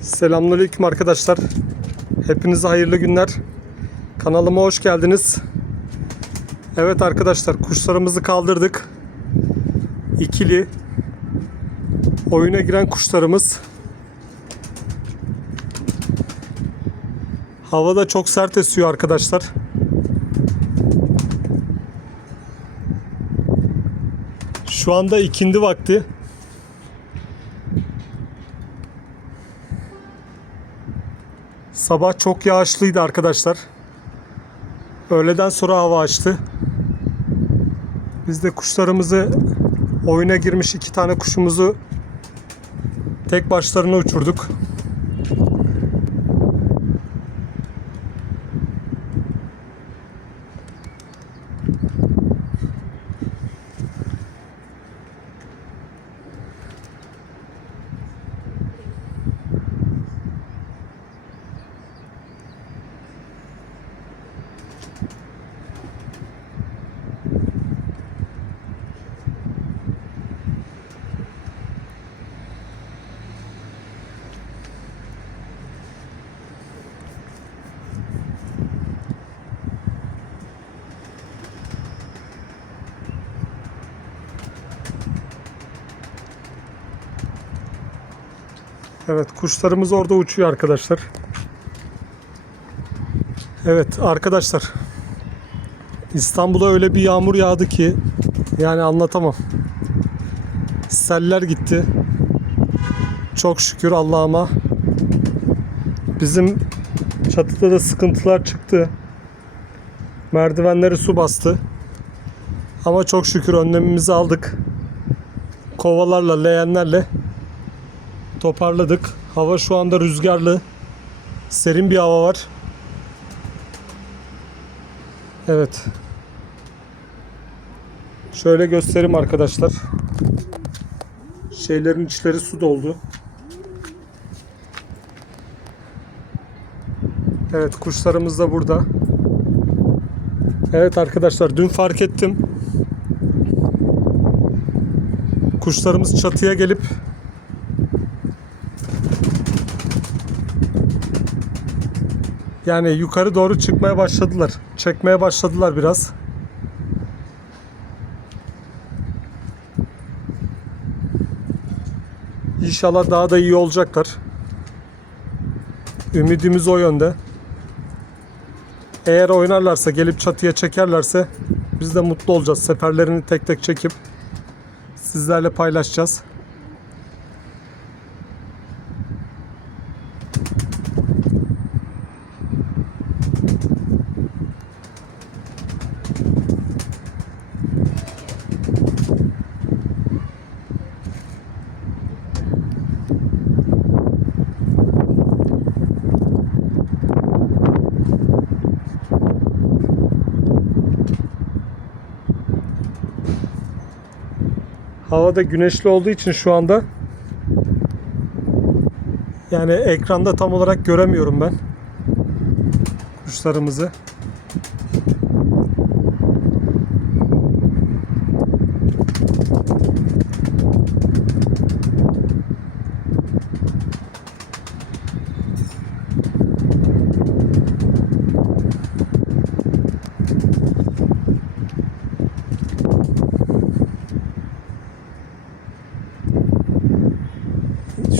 Selamünaleyküm arkadaşlar. Hepinize hayırlı günler. Kanalıma hoş geldiniz. Evet arkadaşlar kuşlarımızı kaldırdık. İkili oyuna giren kuşlarımız. Hava da çok sert esiyor arkadaşlar. Şu anda ikindi vakti. Sabah çok yağışlıydı arkadaşlar. Öğleden sonra hava açtı. Biz de kuşlarımızı oyuna girmiş iki tane kuşumuzu tek başlarına uçurduk. Evet kuşlarımız orada uçuyor arkadaşlar. Evet arkadaşlar. İstanbul'a öyle bir yağmur yağdı ki yani anlatamam. Seller gitti. Çok şükür Allah'ıma. Bizim çatıda da sıkıntılar çıktı. Merdivenleri su bastı. Ama çok şükür önlemimizi aldık. Kovalarla, leğenlerle toparladık. Hava şu anda rüzgarlı. Serin bir hava var. Evet. Şöyle göstereyim arkadaşlar. Şeylerin içleri su doldu. Evet kuşlarımız da burada. Evet arkadaşlar dün fark ettim. Kuşlarımız çatıya gelip Yani yukarı doğru çıkmaya başladılar. Çekmeye başladılar biraz. İnşallah daha da iyi olacaklar. Ümidimiz o yönde. Eğer oynarlarsa, gelip çatıya çekerlerse biz de mutlu olacağız. Seferlerini tek tek çekip sizlerle paylaşacağız. Havada güneşli olduğu için şu anda yani ekranda tam olarak göremiyorum ben kuşlarımızı.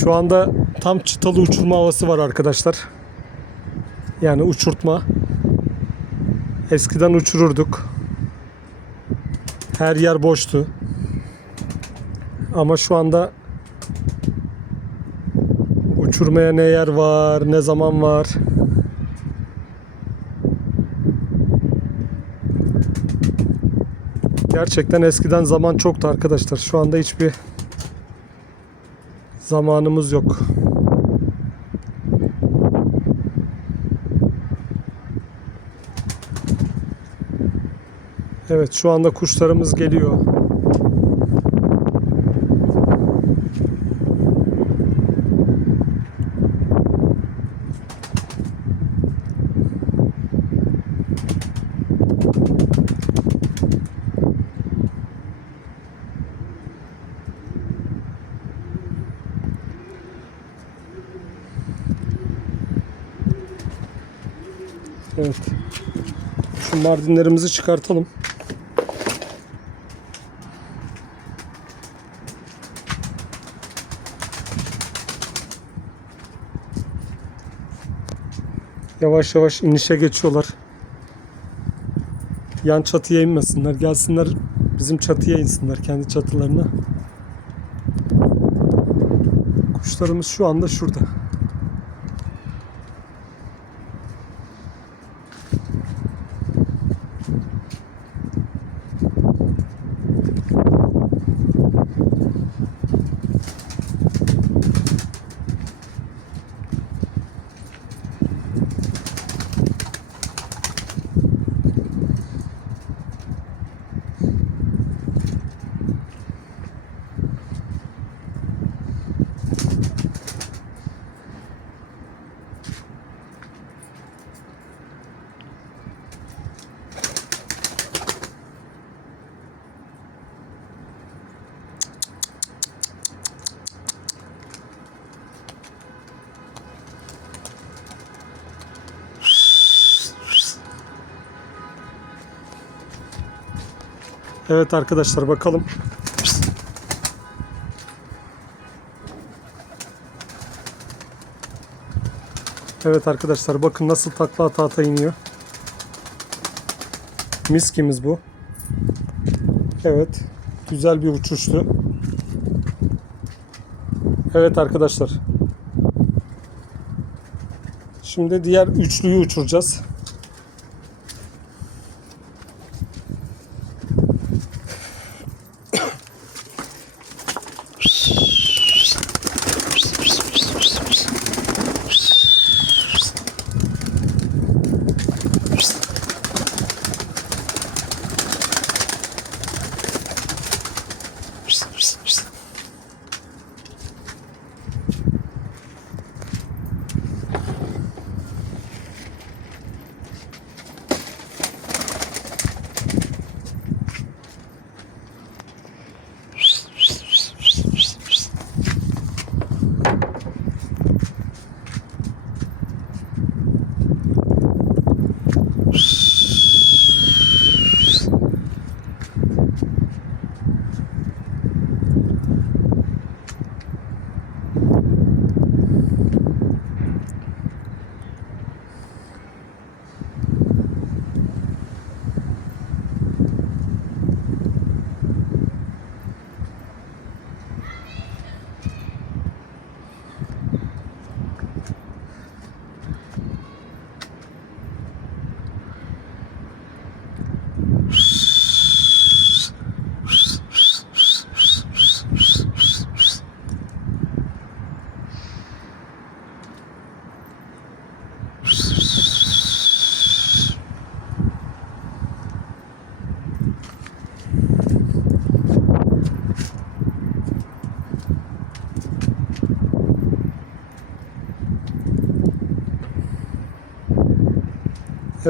Şu anda tam çıtalı uçurma havası var arkadaşlar. Yani uçurtma. Eskiden uçururduk. Her yer boştu. Ama şu anda uçurmaya ne yer var, ne zaman var. Gerçekten eskiden zaman çoktu arkadaşlar. Şu anda hiçbir zamanımız yok. Evet şu anda kuşlarımız geliyor. Evet. Şu mardinlerimizi çıkartalım. Yavaş yavaş inişe geçiyorlar. Yan çatıya inmesinler. Gelsinler bizim çatıya insinler kendi çatılarına. Kuşlarımız şu anda şurada. Evet arkadaşlar bakalım. Evet arkadaşlar bakın nasıl takla ata ata iniyor. Miskimiz bu. Evet. Güzel bir uçuştu. Evet arkadaşlar. Şimdi diğer üçlüyü uçuracağız.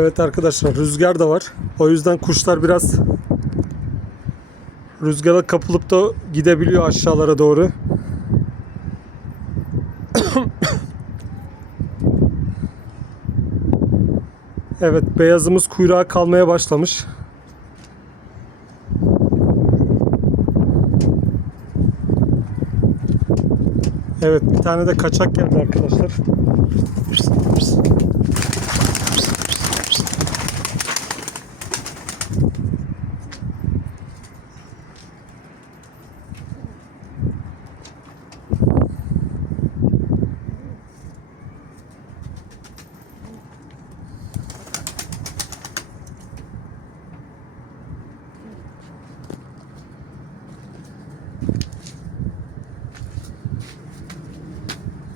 Evet arkadaşlar rüzgar da var. O yüzden kuşlar biraz rüzgara kapılıp da gidebiliyor aşağılara doğru. Evet beyazımız kuyruğa kalmaya başlamış. Evet bir tane de kaçak geldi arkadaşlar.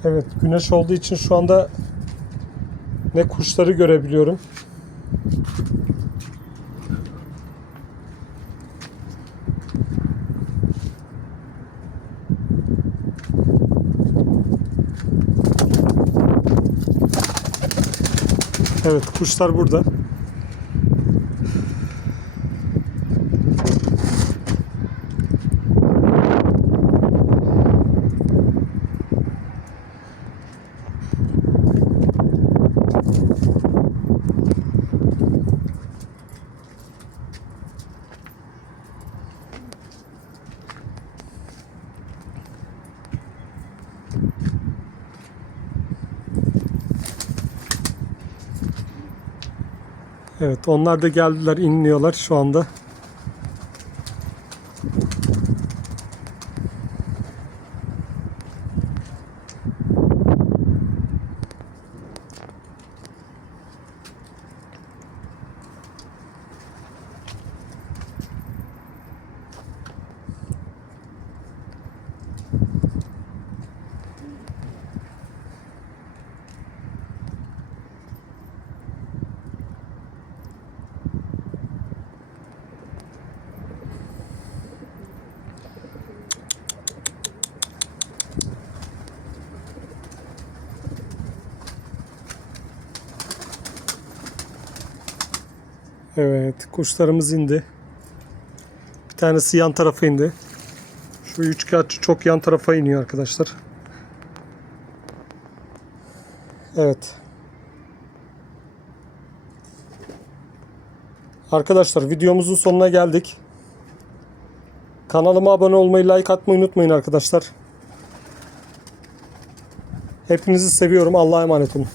Evet güneş olduğu için şu anda ne kuşları görebiliyorum. Evet kuşlar burada. Evet onlar da geldiler inliyorlar şu anda. Evet kuşlarımız indi. Bir tanesi yan tarafa indi. Şu üçkağıtçı çok yan tarafa iniyor arkadaşlar. Evet. Arkadaşlar videomuzun sonuna geldik. Kanalıma abone olmayı, like atmayı unutmayın arkadaşlar. Hepinizi seviyorum. Allah'a emanet olun.